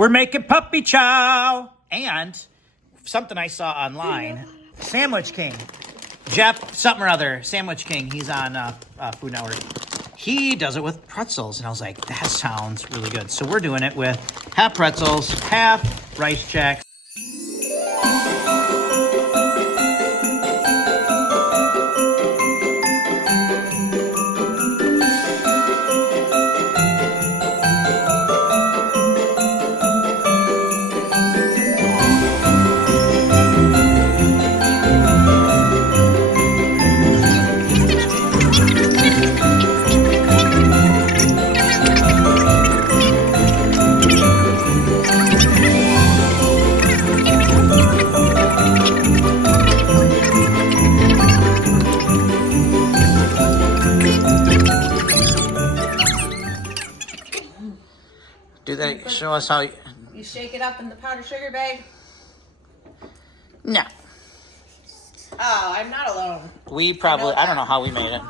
We're making puppy chow. And something I saw online, Sandwich King. Jeff something or other, Sandwich King. He's on Food Network. He does it with pretzels. And I was like, that sounds really good. So we're doing it with half pretzels, half rice check. Do they show us how you shake it up in the powdered sugar bag? No. Oh, I'm not alone. We probably, I don't know how we made it.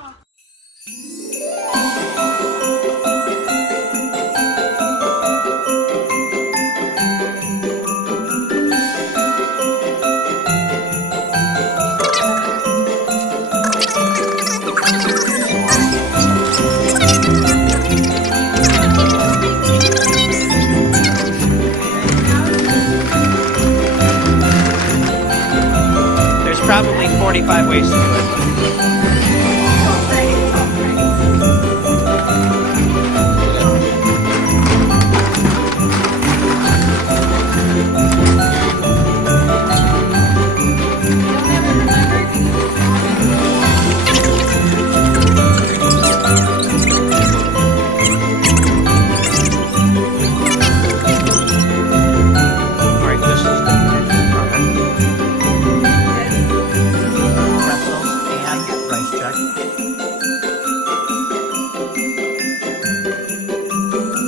Probably 45 ways to do it.